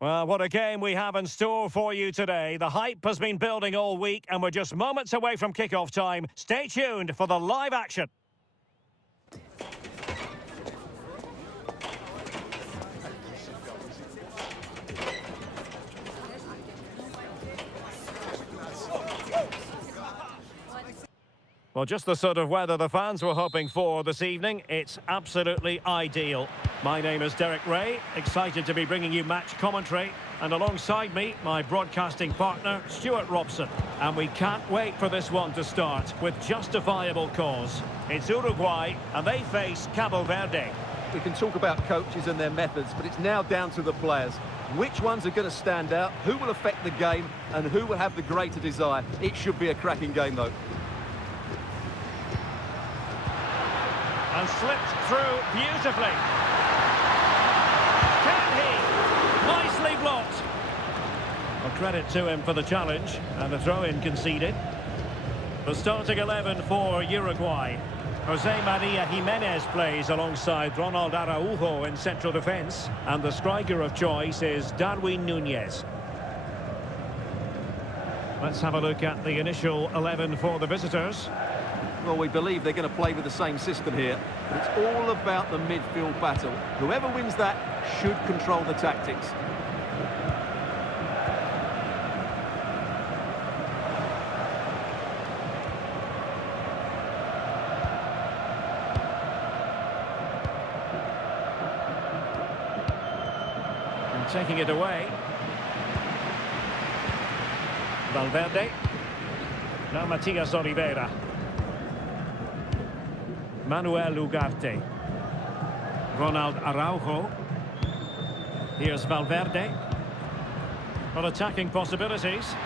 Well, what a game we have in store for you today. The hype has been building all week and we're just moments away from kickoff time. Stay tuned for the live action. Well, just the sort of weather the fans were hoping for this evening. It's absolutely ideal. My name is Derek Ray, excited to be bringing you match commentary. And alongside me, my broadcasting partner, Stuart Robson. And we can't wait for this one to start with justifiable cause. It's Uruguay, and they face Cabo Verde. We can talk about coaches and their methods, but it's now down to the players. Which ones are going to stand out, who will affect the game, and who will have the greater desire. It should be a cracking game, though. And slipped through beautifully. Can he? Nicely blocked. Well, credit to him for the challenge, and the throw-in conceded. The starting 11 for Uruguay. Jose Maria Jimenez plays alongside Ronald Araujo in central defence, and the striker of choice is Darwin Núñez. Let's have a look at the initial 11 for the visitors. Well, we believe they're going to play with the same system here, but it's all about the midfield battle. Whoever wins that should control the tactics. And taking it away. Valverde. Now Matias Oliveira. Manuel Ugarte. Ronald Araujo. Here's Valverde. Well, attacking possibilities.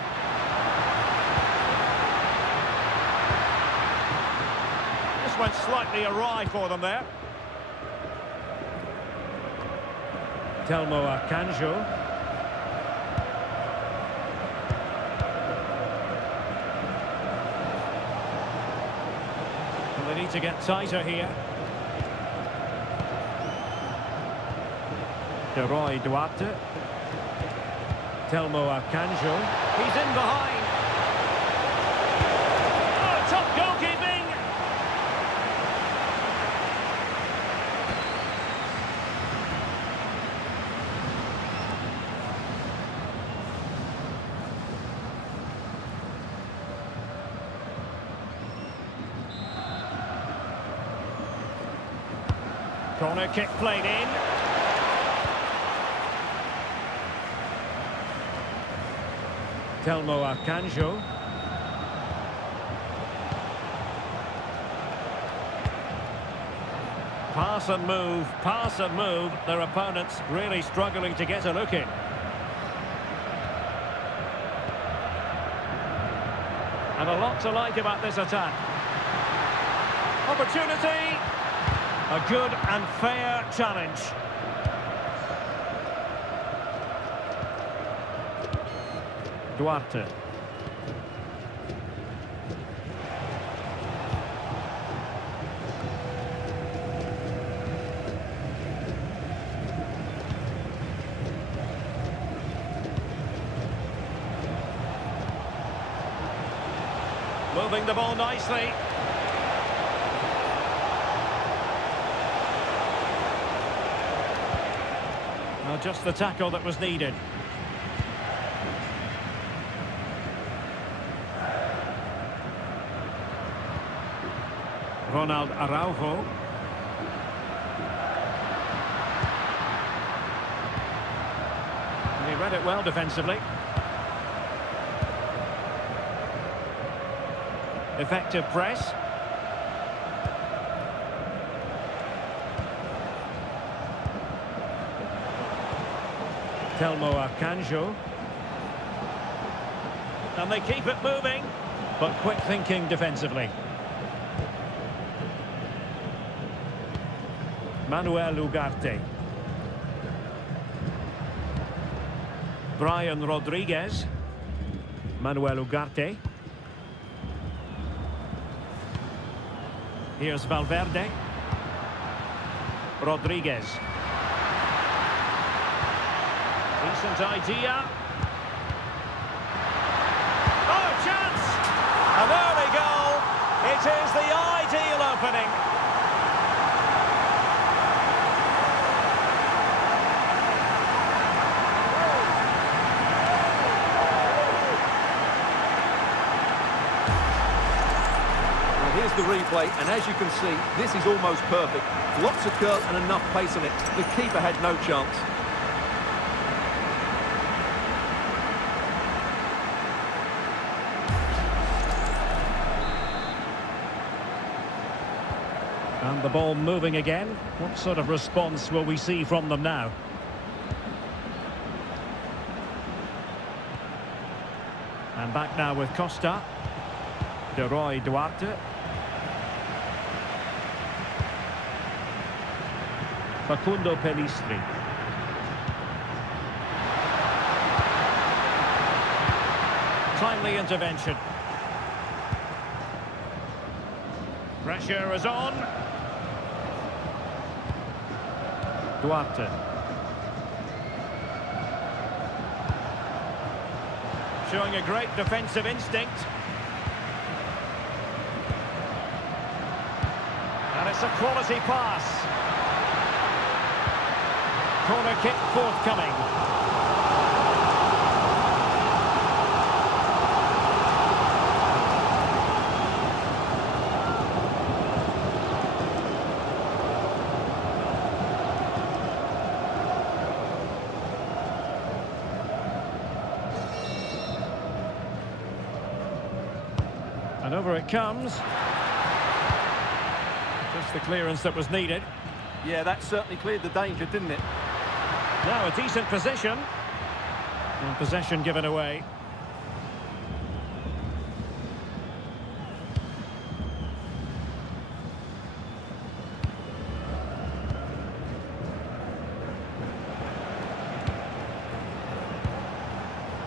This went slightly awry for them there. Telmo Akanjo. They need to get tighter here. De Roy Duarte. Telmo Akanjo. He's in behind. Oh, top goalkeeping! Corner kick played in. Telmo Akanjo. Pass and move, pass and move. Their opponents really struggling to get a look in. And a lot to like about this attack. Opportunity. A good and fair challenge. Duarte. Moving the ball nicely. Well, just the tackle that was needed. Ronald Araujo. And he read it well defensively. Effective press. Telmo Akanjo. And they keep it moving, but quick thinking defensively. Manuel Ugarte. Brian Rodriguez. Manuel Ugarte. Here's Valverde. Rodriguez. Decent idea. Oh, chance! An early goal. It is the ideal opening. Here's the replay, and as you can see, this is almost perfect. Lots of curl and enough pace on it. The keeper had no chance. And the ball moving again. What sort of response will we see from them now? And back now with Costa. Duarte. Facundo Pelistri. Timely intervention. Pressure is on. Duarte. Showing a great defensive instinct. And it's a quality pass. Corner kick forthcoming. And over it comes. Just the clearance that was needed. Yeah, that certainly cleared the danger, didn't it? Now a decent position. And possession given away.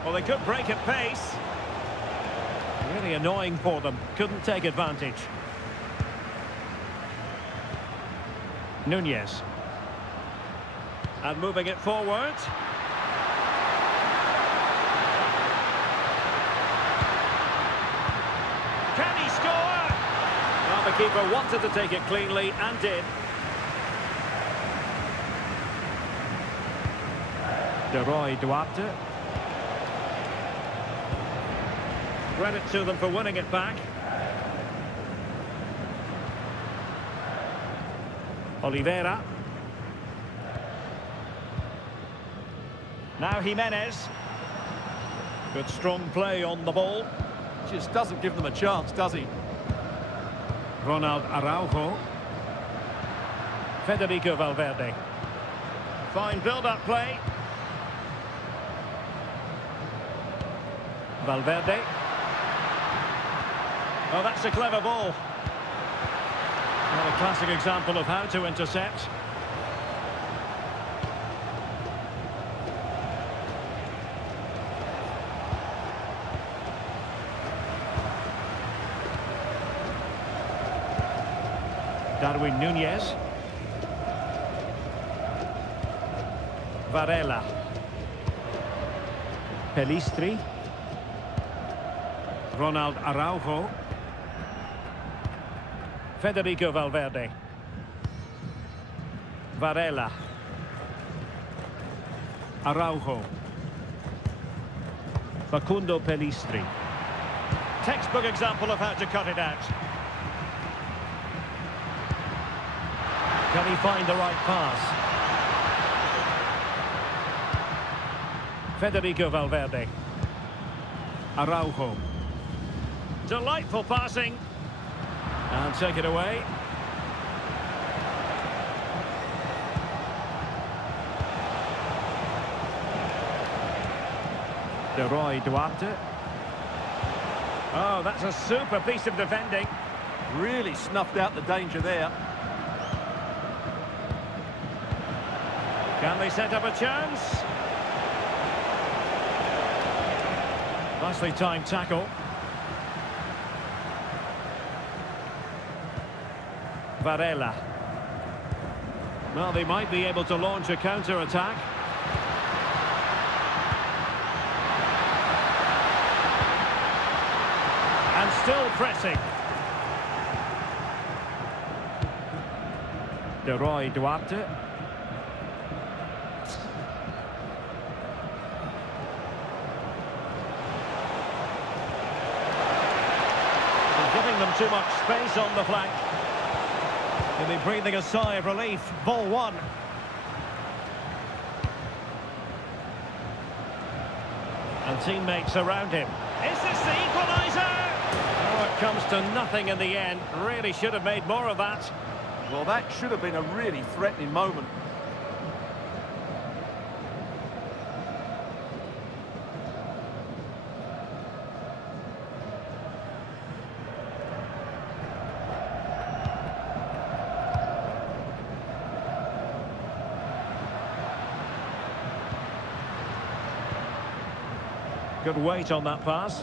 Well, they could break at pace. Really annoying for them. Couldn't take advantage. Nunez. And moving it forward. Can he score? Well, the keeper wanted to take it cleanly and did. Duarte. Credit to them for winning it back. Oliveira. Now Jimenez. Good strong play on the ball. Just doesn't give them a chance, does he? Ronald Araujo. Federico Valverde. Fine build-up play. Valverde. Oh, that's a clever ball. Well, a classic example of how to intercept. Darwin Nunez. Varela. Pelistri. Ronald Araujo. Federico Valverde. Varela. Araujo. Facundo Pelistri. Textbook example of how to cut it out. Can he find the right pass? Federico Valverde. Araujo. Delightful passing. And take it away. Duarte. Oh, that's a super piece of defending. Really snuffed out the danger there. Can they set up a chance? Nicely timed tackle. Varela. Well, they might be able to launch a counter-attack. still pressing. Duarte. Giving them too much space on the flank. He'll be breathing a sigh of relief. Ball one. And teammates around him. Is this the equaliser? Oh, it comes to nothing in the end. Really should have made more of that. Well, that should have been a really threatening moment. Good weight on that pass.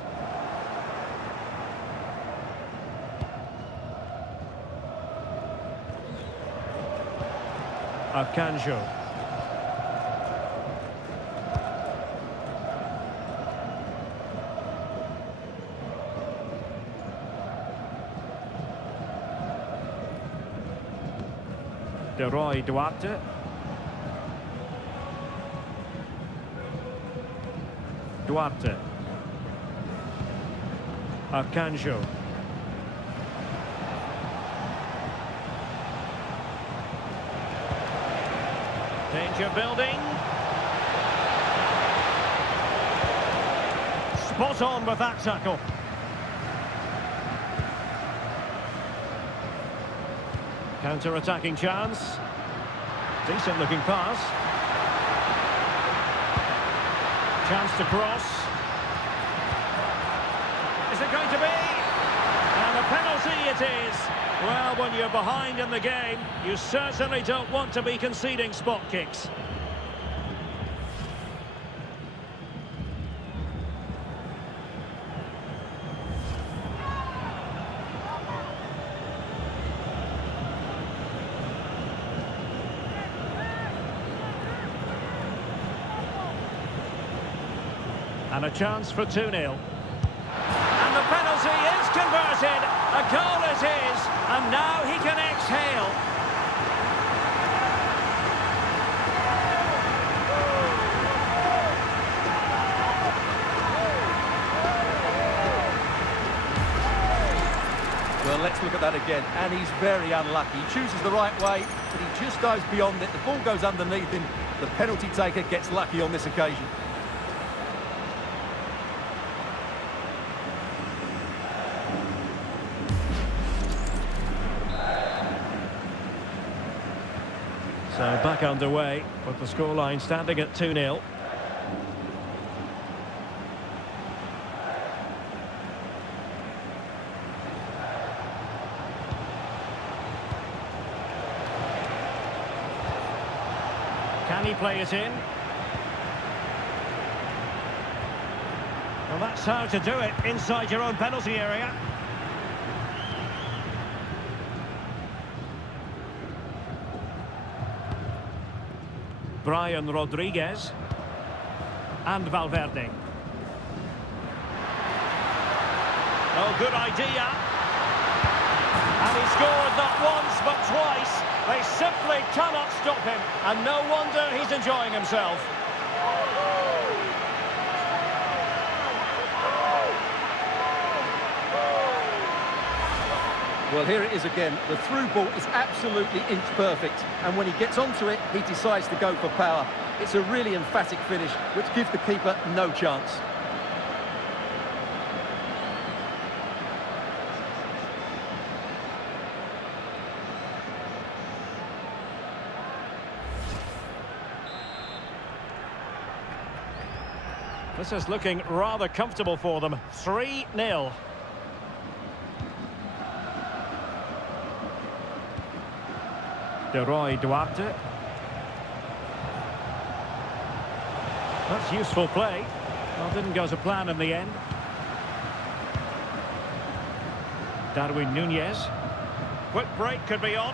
Akanjo. Duarte. Duarte. Akanjo. Danger building. Spot on with that tackle. Counter-attacking chance. Decent looking pass. Chance to cross. Is it going to be? And a penalty it is. Well, when you're behind in the game, you certainly don't want to be conceding spot kicks. And a chance for 2-0. And the penalty is converted. A goal it is. And now he can exhale. Well, let's look at that again. And he's very unlucky. He chooses the right way, but he just dives beyond it. The ball goes underneath him. The penalty taker gets lucky on this occasion. So back underway with the scoreline standing at 2-0. Can he play it in? Well, that's how to do it inside your own penalty area. Brian Rodriguez and Valverde. Oh, good idea. And he scored not once but twice. They simply cannot stop him, and no wonder he's enjoying himself. Well, here it is again. The through ball is absolutely inch perfect, and when he gets onto it, he decides to go for power. It's a really emphatic finish, which gives the keeper no chance. This is looking rather comfortable for them. 3-0. Duarte. That's useful play. Well, didn't go to plan in the end. Darwin Núñez. Quick break could be on.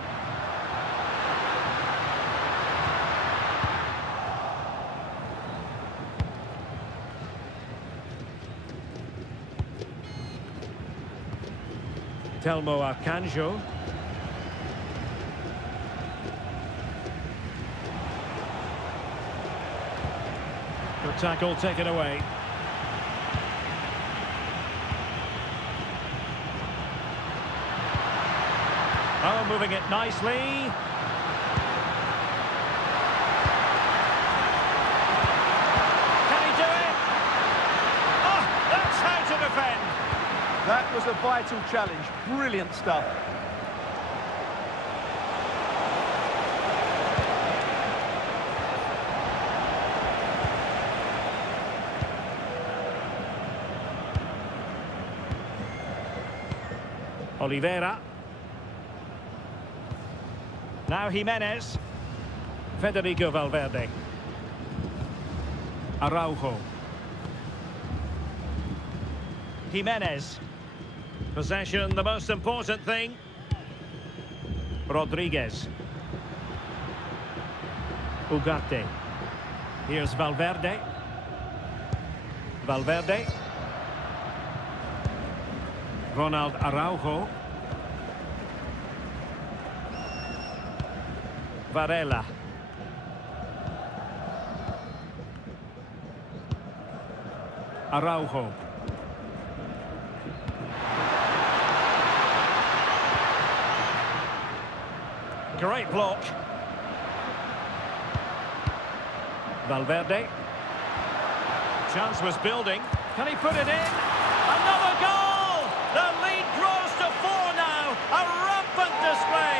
Telmo Arcanjo. Good tackle taken away. Oh, moving it nicely. Can he do it? Oh, that's how to defend. That was a vital challenge. Brilliant stuff. Oliveira. Now Jimenez. Federico Valverde. Araujo. Jimenez. Possession, the most important thing. Rodriguez. Ugarte. Here's Valverde. Valverde. Ronald Araujo. Varela. Araujo. Great block. Valverde. Chance was building. Can he put it in? Another goal! The lead grows to 4 now. A rampant display.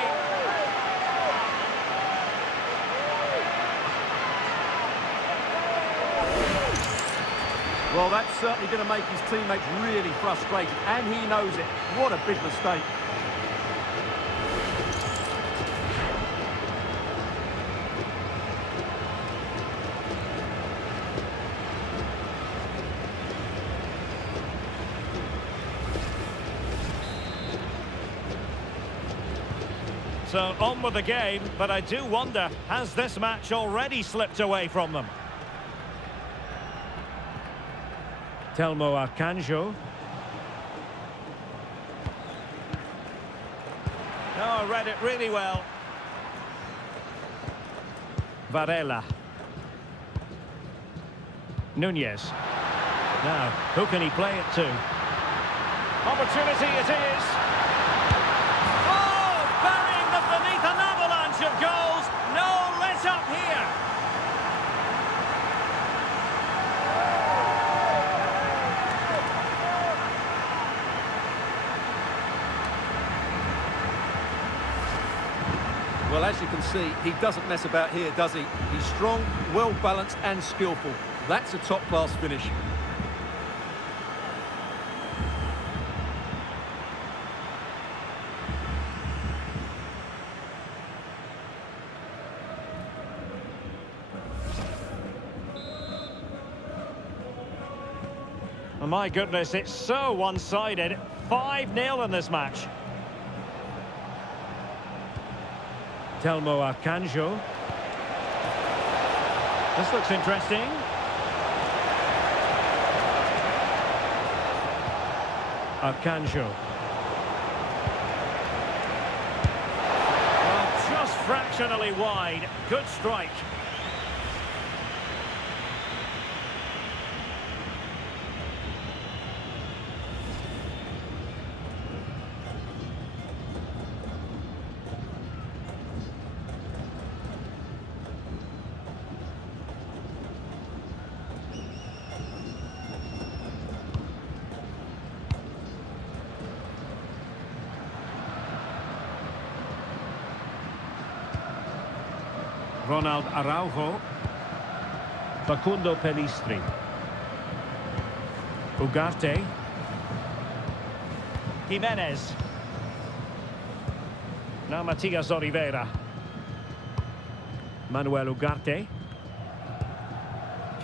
Well, that's certainly going to make his teammates really frustrated, and he knows it. What a big mistake. So on with the game, but I do wonder, has this match already slipped away from them? Telmo Arcanjo. Oh, read it really well. Varela. Nunez. Now, who can he play it to? Opportunity it is. Oh, burying them beneath an avalanche of goals. No let up here. Well, as you can see, he doesn't mess about here, does he? He's strong, well-balanced and skillful. That's a top-class finish. Oh, my goodness, it's so one-sided. 5-0 in this match. Telmo Arcanjo. This looks interesting. Arcanjo. Well, just fractionally wide. Good strike. Ronald Araujo. Facundo Pelistri. Ugarte. Jimenez. Now Matias Oliveira. Manuel Ugarte.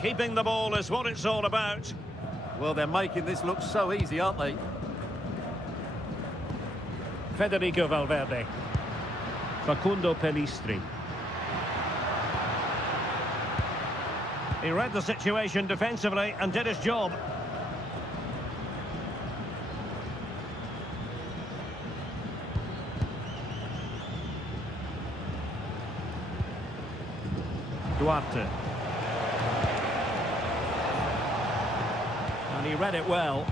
Keeping the ball is what it's all about. Well, they're making this look so easy, aren't they? Federico Valverde. Facundo Pelistri. He read the situation defensively and did his job. Duarte. And he read it well.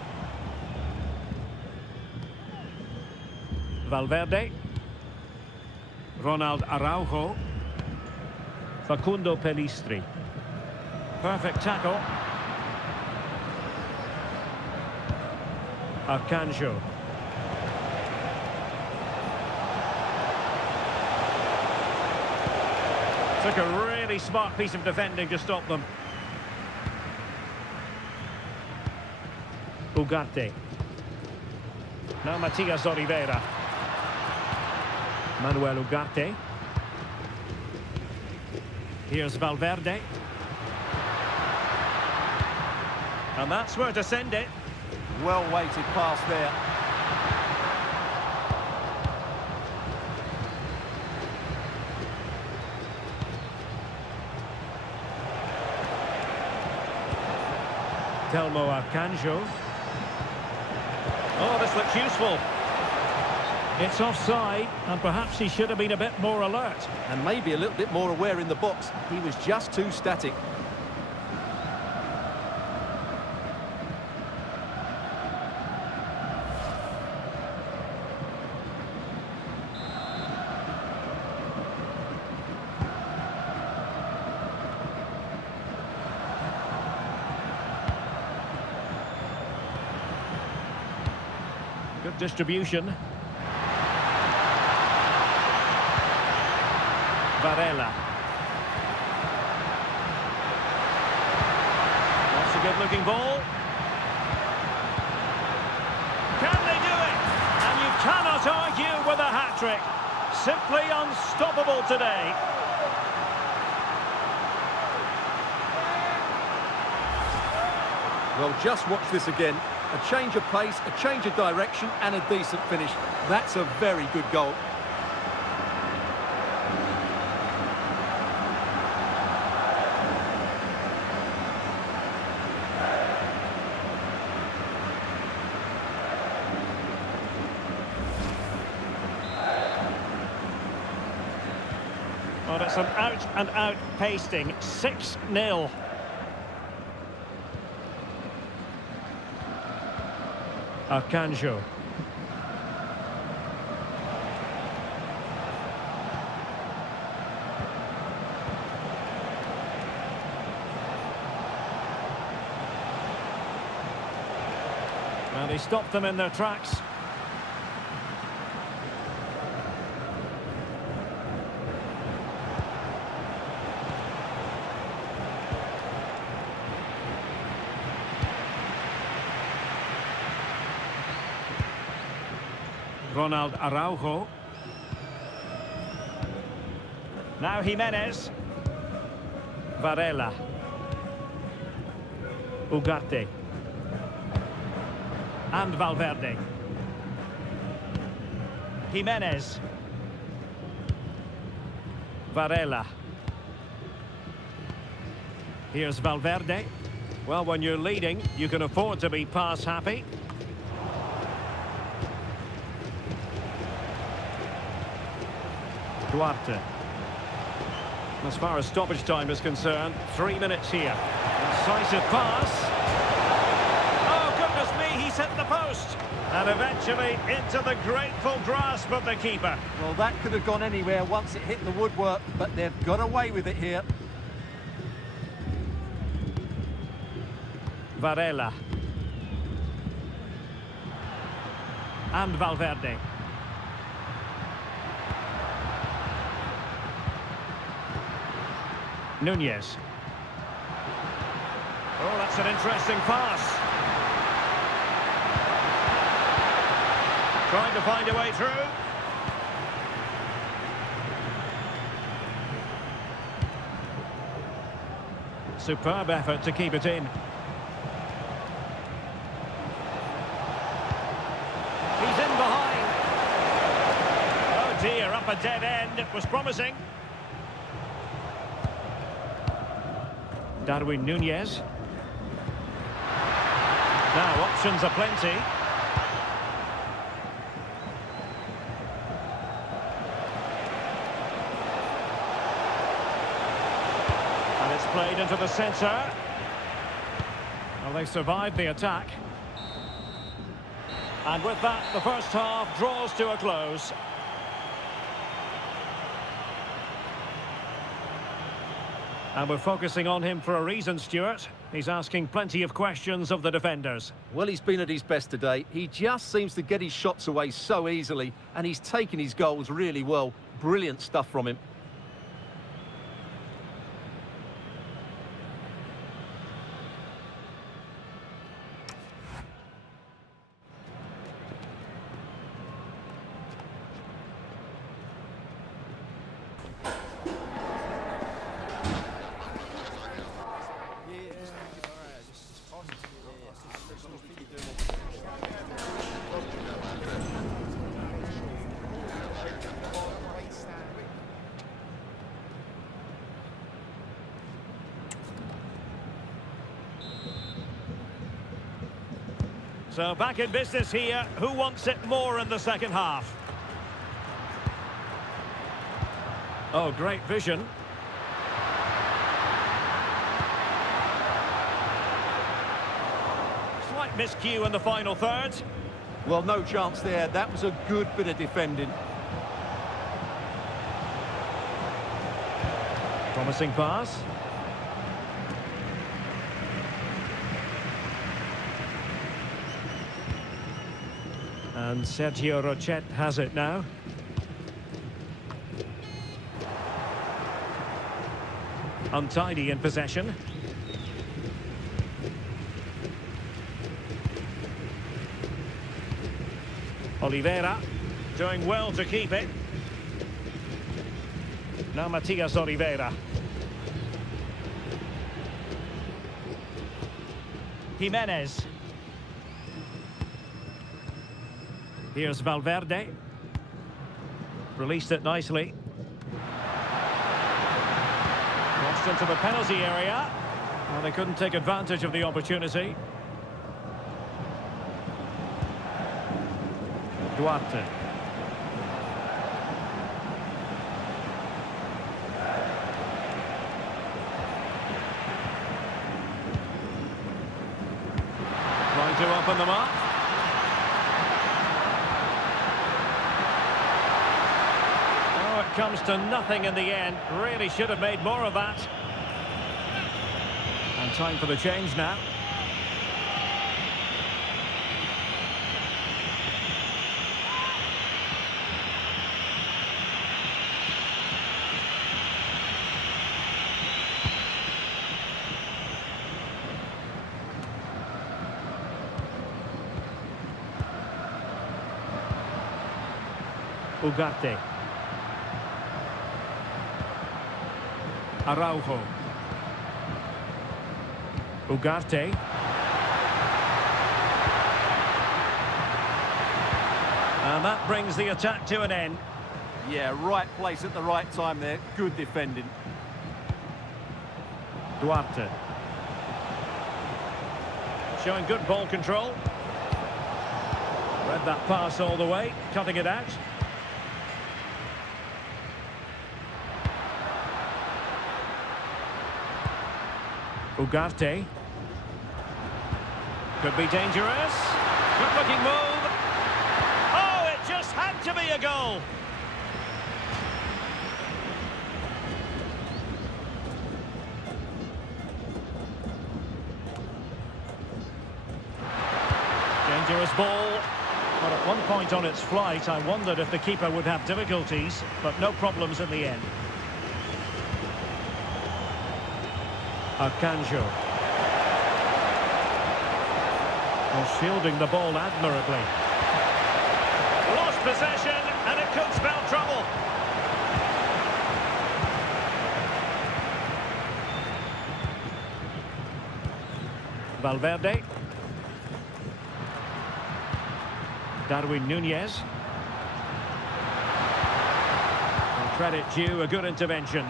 Valverde. Ronald Araujo. Facundo Pellistri. Perfect tackle. Arcanjo. Took a really smart piece of defending to stop them. Ugarte. Now Matias Oliveira. Manuel Ugarte. Here's Valverde. And that's where to send it. Well-weighted pass there. Telmo Arcanjo. Oh, this looks useful. It's offside, and perhaps he should have been a bit more alert. And maybe a little bit more aware in the box. He was just too static. Good distribution. Varela. That's a good-looking ball. Can they do it? And you cannot argue with a hat-trick. Simply unstoppable today. Well, just watch this again. A change of pace, a change of direction, and a decent finish. That's a very good goal. Well, it's an out-and-out pasting. 6-0. Arcanjo. And he stopped them in their tracks. Ronald Araujo. Now Jimenez. Varela. Ugarte. And Valverde. Jimenez. Varela. Here's Valverde. Well, when you're leading, you can afford to be pass happy. Duarte. As far as stoppage time is concerned, 3 minutes here. Incisive pass. Oh, goodness me, he's hit the post. And eventually into the grateful grasp of the keeper. Well, that could have gone anywhere once it hit the woodwork, but they've got away with it here. Varela. And Valverde. Nunez. Oh, that's an interesting pass. Trying to find a way through. Superb effort to keep it in. He's in behind. Oh dear, up a dead end. It was promising. Darwin Nunez. Now, options are plenty. Played into the centre. Well, they survived the attack. And with that, the first half draws to a close. And we're focusing on him for a reason, Stuart. He's asking plenty of questions of the defenders. Well, he's been at his best today. He just seems to get his shots away so easily, and he's taken his goals really well. Brilliant stuff from him. So back in business here. Who wants it more in the second half? Oh, great vision. Slight miscue in the final third. Well, no chance there. That was a good bit of defending. Promising pass. And Sergio Rochet has it now. Untidy in possession. Oliveira doing well to keep it. Now Matias Oliveira. Jimenez. Here's Valverde. Released it nicely. Crossed into the penalty area. Well, they couldn't take advantage of the opportunity. Duarte. Trying to open them up. Comes to nothing in the end. Really should have made more of that. And time for the change now. Ugarte. Araujo. Ugarte. And that brings the attack to an end. Yeah, right place at the right time there. Good defending. Duarte. Showing good ball control. Read that pass all the way, cutting it out. Ugarte. Could be dangerous. Good looking move. Oh, it just had to be a goal. Dangerous ball. But at one point on its flight, I wondered if the keeper would have difficulties, but no problems in the end. Akanjo. Well, shielding the ball admirably. Lost possession, and it could spell trouble. Valverde. Darwin Nunez. And credit due, a good intervention.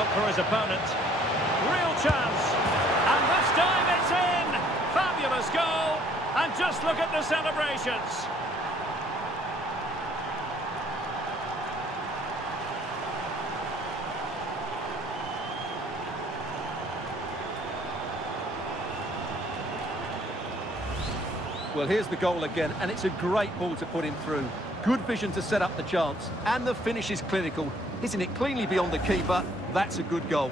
difficult for his opponent. Real chance. And this time it's in. Fabulous goal. And just look at the celebrations. Well, here's the goal again, and it's a great ball to put him through. Good vision to set up the chance, and the finish is clinical. Hitting it cleanly beyond the keeper, that's a good goal.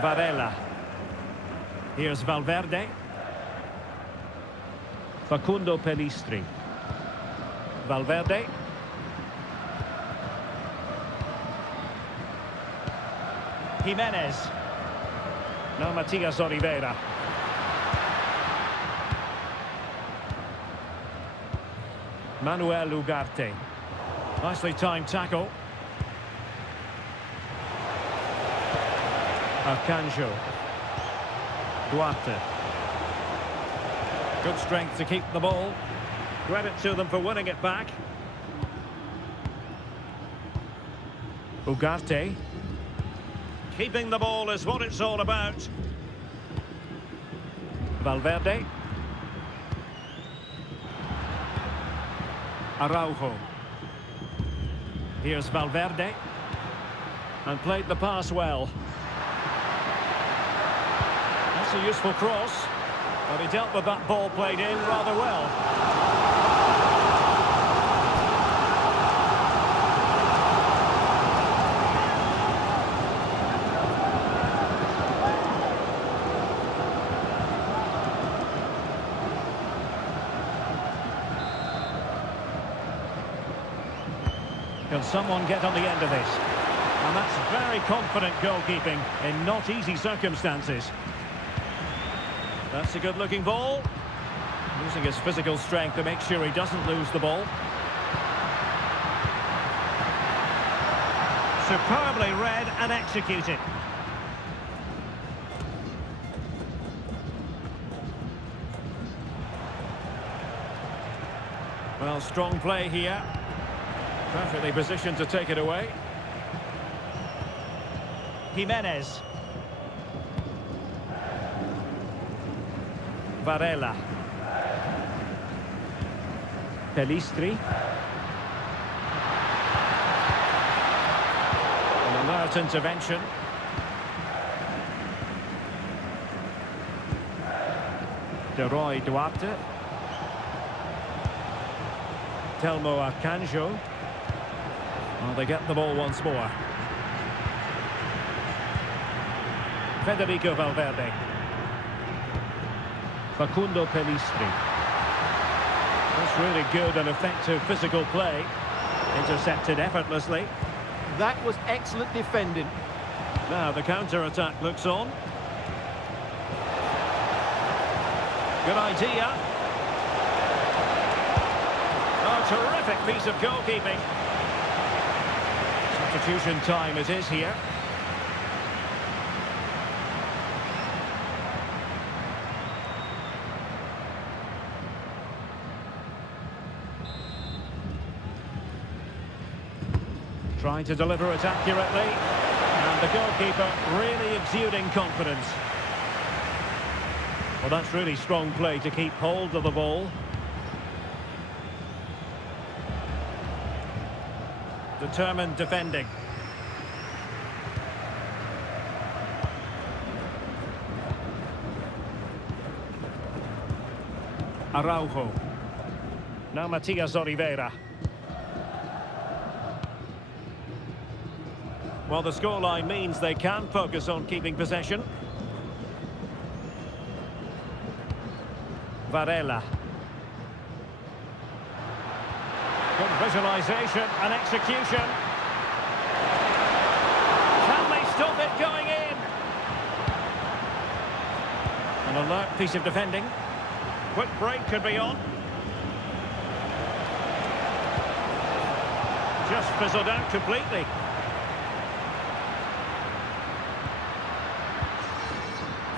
Varela. Here's Valverde. Facundo Pellistri. Valverde. Jimenez. Now Matias Oliveira. Manuel Ugarte. Nicely timed tackle. Arcanjo. Duarte. Good strength to keep the ball. Credit to them for winning it back. Ugarte. Keeping the ball is what it's all about. Valverde. Araujo. Here's Valverde. And played the pass well. That's a useful cross. But he dealt with that ball played in rather well. Can someone get on the end of this? And that's very confident goalkeeping in not easy circumstances. That's a good-looking ball. Using his physical strength to make sure he doesn't lose the ball. Superbly read and executed. Well, strong play here. Perfectly positioned to take it away. Jimenez. Varela. Pellistri. An alert intervention. Duarte. Telmo Arcanjo. Well, they get the ball once more. Federico Valverde. Facundo Pellistri. That's really good and effective physical play. Intercepted effortlessly. That was excellent defending. Now the counter-attack looks on. Good idea. Oh, terrific piece of goalkeeping. Substitution time it is here. Trying to deliver it accurately. And the goalkeeper really exuding confidence. Well, that's really strong play to keep hold of the ball. Determined defending. Araujo. Now Matias Oliveira. Well, the scoreline means they can focus on keeping possession. Varela. Good visualisation and execution. Can they stop it going in? An alert piece of defending. Quick break could be on. Just fizzled out completely.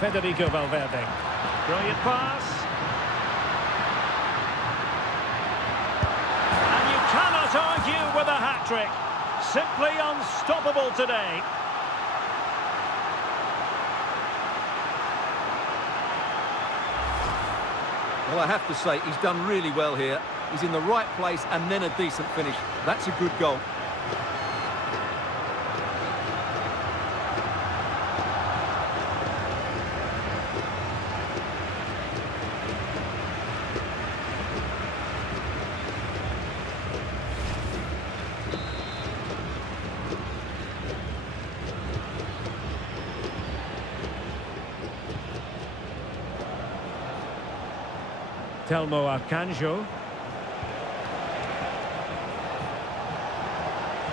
Federico Valverde. Brilliant pass. And you cannot argue with a hat-trick. Simply unstoppable today. Well, I have to say, he's done really well here. He's in the right place and then a decent finish. That's a good goal. Telmo Arcanjo.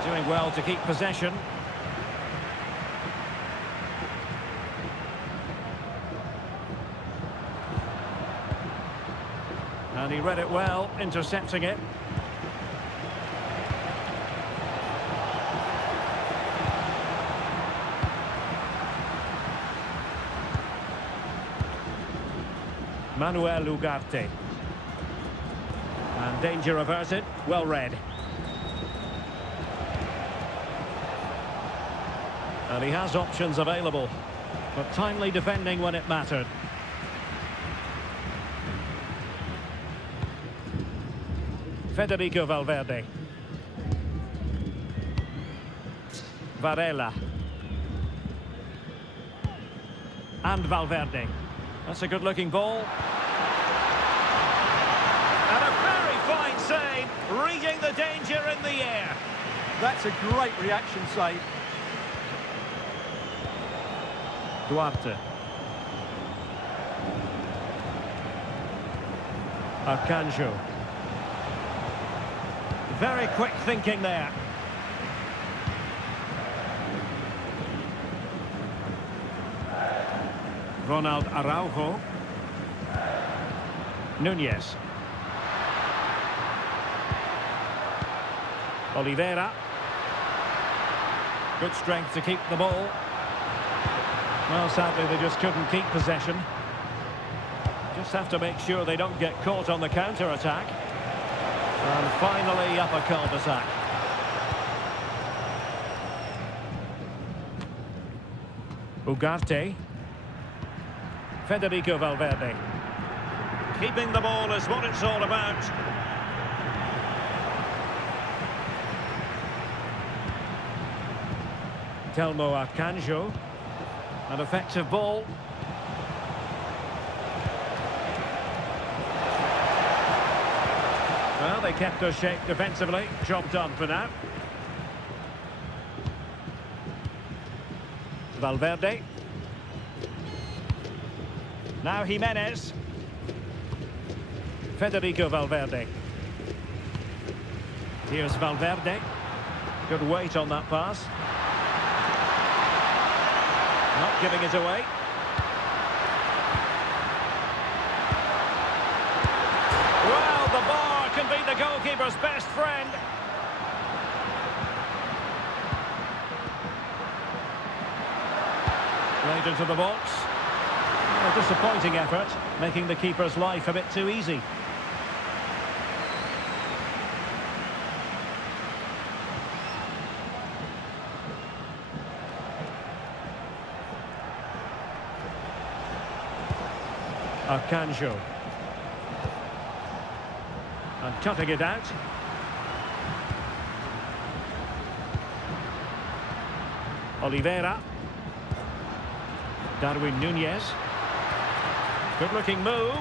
Doing well to keep possession. And he read it well, intercepting it. Manuel Ugarte. And danger averted, well read. And he has options available, but timely defending when it mattered. Federico Valverde. Varela. And Valverde. That's a good-looking ball. And a very fine save, reading the danger in the air. That's a great reaction save. Duarte. Arcanjo. Very quick thinking there. Ronald Araujo. Núñez. Oliveira. Good strength to keep the ball. Well, sadly, they just couldn't keep possession. Just have to make sure they don't get caught on the counter-attack. And finally, up a cul-de-sac. Ugarte. Federico Valverde. Keeping the ball is what it's all about. Telmo Arcanjo. An effective ball. Well, they kept their shape defensively. Job done for now. Valverde. Now Jimenez. Federico Valverde. Here's Valverde. Good weight on that pass. Not giving it away. Well, the bar can be the goalkeeper's best friend. Played into the box. A disappointing effort, making the keeper's life a bit too easy. Arcanjo. And cutting it out. Oliveira. Darwin Núñez. Good-looking move.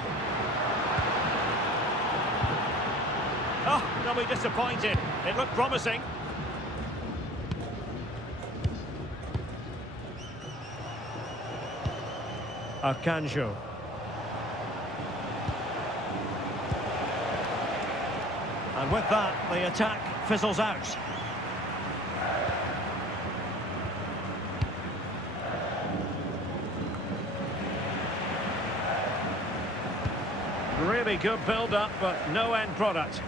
Oh, they'll be disappointed. It looked promising. Arcanjo. And with that, the attack fizzles out. Really good build-up, but no end product.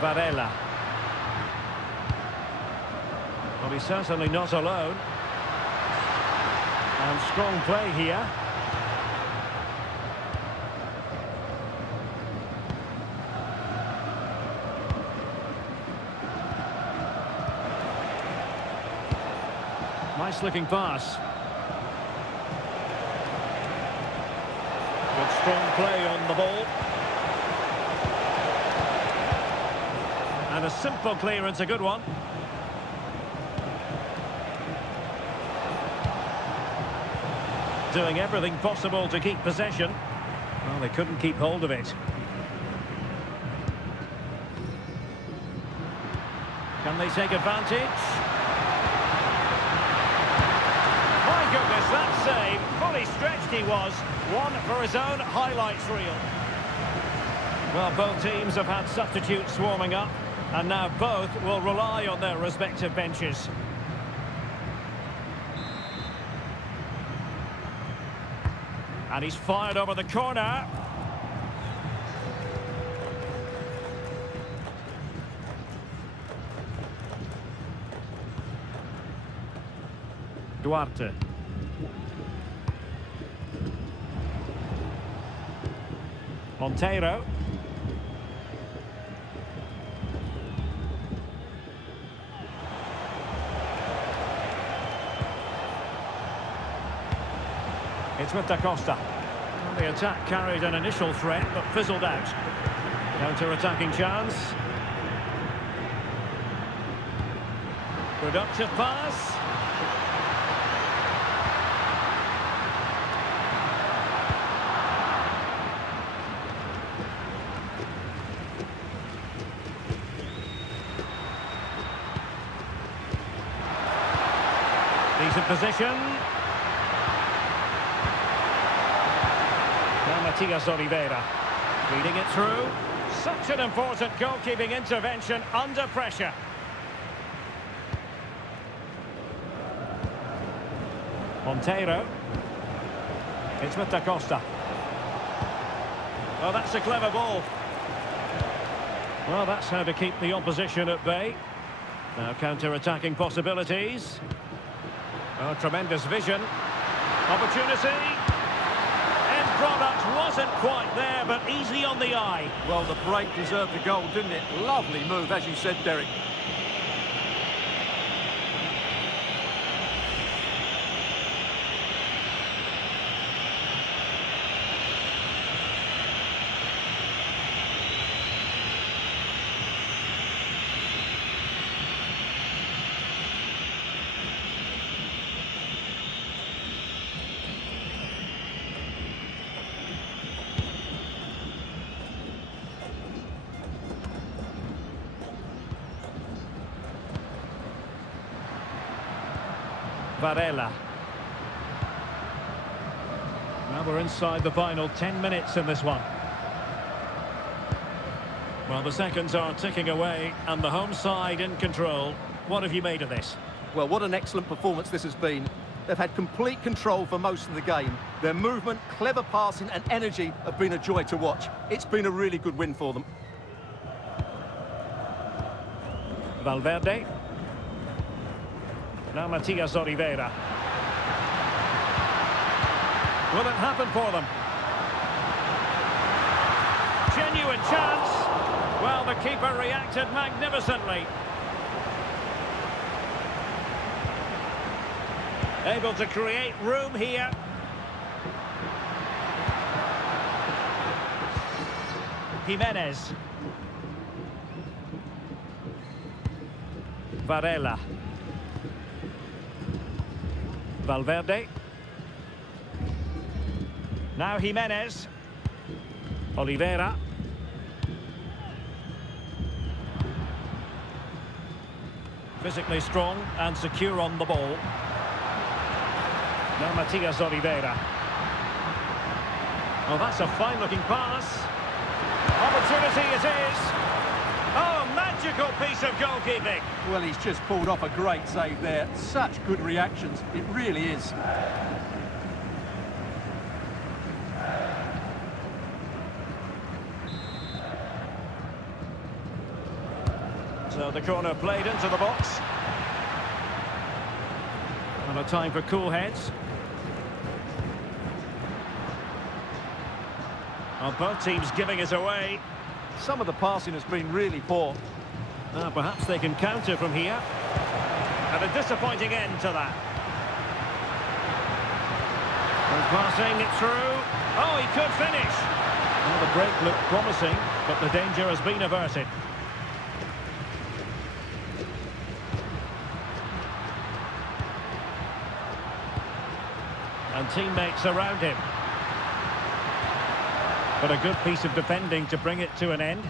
Varela. Well, he's certainly not alone. And strong play here. Nice looking pass. Good strong play on the ball. And a simple clearance, a good one. Doing everything possible to keep possession. Well, they couldn't keep hold of it. Can they take advantage? My goodness, that save. Fully stretched he was. One for his own highlights reel. Well, both teams have had substitutes swarming up, and now both will rely on their respective benches. And he's fired over the corner. Duarte. Monteiro. It's with Da Costa. Well, the attack carried an initial threat, but fizzled out. Counter-attacking chance. Productive pass. Decent position. Now Matias Oliveira. Reading it through. Such an important goalkeeping intervention under pressure. Monteiro. It's with Da Costa. Well, that's a clever ball. Well, that's how to keep the opposition at bay. Now counter-attacking possibilities. Oh, tremendous vision. Opportunity. End product wasn't quite there, but easy on the eye. Well, the break deserved the goal, didn't it? Lovely move, as you said, Derek. Varela. Now we're inside the final 10 minutes in this one. Well, the seconds are ticking away and the home side in control. What have you made of this? Well, what an excellent performance this has been. They've had complete control for most of the game. Their movement, clever passing and energy have been a joy to watch. It's been a really good win for them. Valverde. Now Matias Oliveira. Will it happen for them? Genuine chance. Well, the keeper reacted magnificently. Able to create room here. Jimenez. Varela. Valverde. Now Jimenez. Oliveira. Physically strong and secure on the ball. Now Matias Oliveira. Oh, that's a fine-looking pass. Opportunity it is. Oh, magical piece of goalkeeping. Well, he's just pulled off a great save there. Such good reactions. It really is. So the corner played into the box. And a time for cool heads. Well, both teams giving it away. Some of the passing has been really poor. Perhaps they can counter from here. And a disappointing end to that. And passing it through. Oh, he could finish. Well, the break looked promising, but the danger has been averted. And teammates around him. But a good piece of defending to bring it to an end.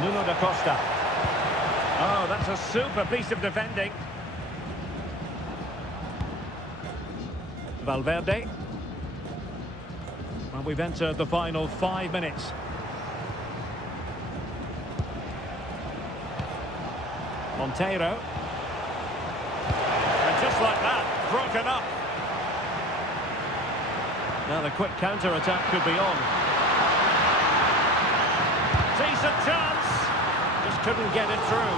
Nuno da Costa. Oh, that's a super piece of defending. Valverde. Well, we've entered the final 5 minutes. Monteiro. And just like that, broken up. Now the quick counter-attack could be on. Decent chance. Just couldn't get it through.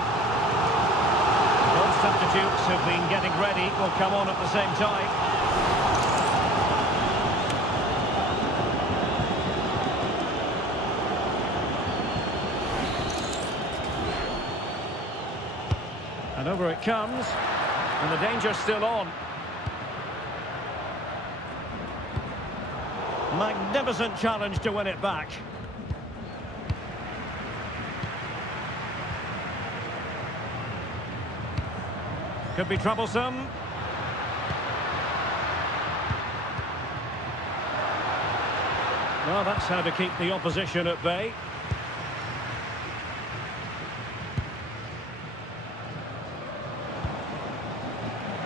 Both substitutes have been getting ready. Will come on at the same time. And over it comes. And the danger's still on. Magnificent challenge to win it back. Could be troublesome. Well, that's how to keep the opposition at bay.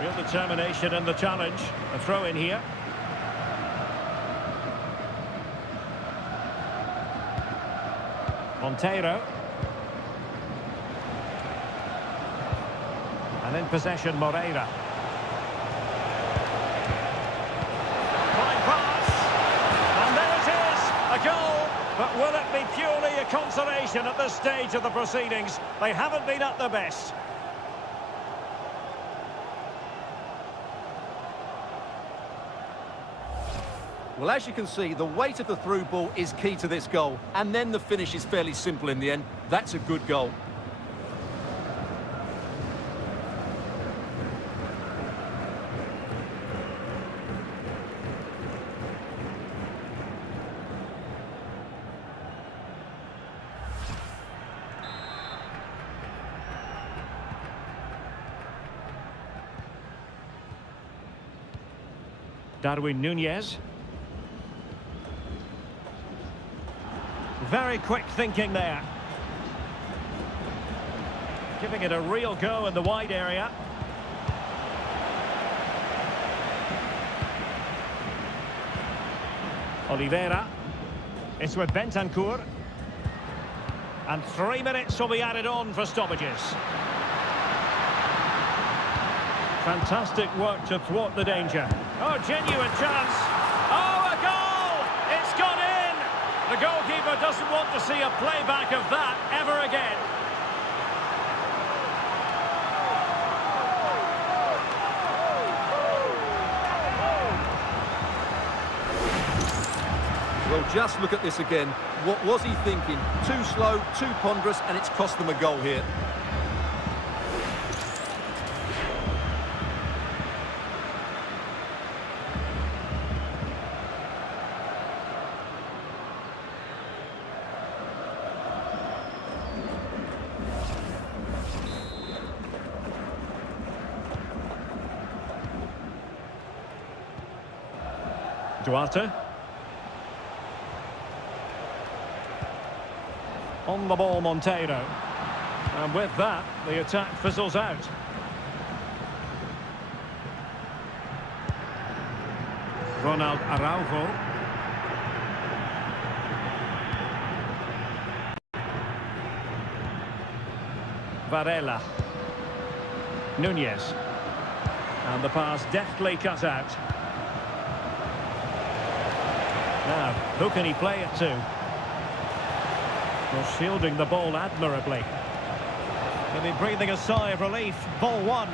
Real determination in the challenge. A throw in here. Monteiro. And in possession, Moreira. Fine pass. And there it is, a goal. But will it be purely a consolation at this stage of the proceedings? They haven't been at their best. Well, as you can see, the weight of the through ball is key to this goal. And then the finish is fairly simple in the end. That's a good goal. Darwin Núñez. Very quick thinking there. Giving it a real go in the wide area. Oliveira. It's with Bentancur. And 3 minutes will be added on for stoppages. Fantastic work to thwart the danger. Oh, genuine chance. Oh, a goal! It's gone in! The goalkeeper doesn't want to see a playback of that ever again. Well, just look at this again. What was he thinking? Too slow, too ponderous, and it's cost them a goal here. Duarte. On the ball, Monteiro. And with that, the attack fizzles out. Ronald Araujo. Varela. Núñez. And the pass deftly cut out. Now, who can he play it to? Well, shielding the ball admirably. They'll be breathing a sigh of relief. Ball one.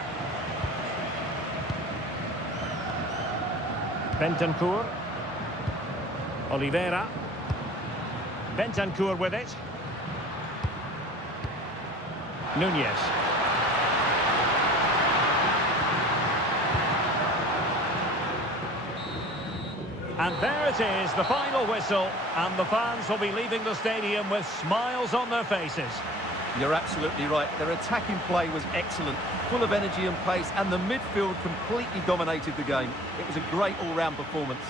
Bentancur. Oliveira. Bentancur with it. Nunez. And there it is, the final whistle, and the fans will be leaving the stadium with smiles on their faces. You're absolutely right. Their attacking play was excellent, full of energy and pace, and the midfield completely dominated the game. It was a great all-round performance.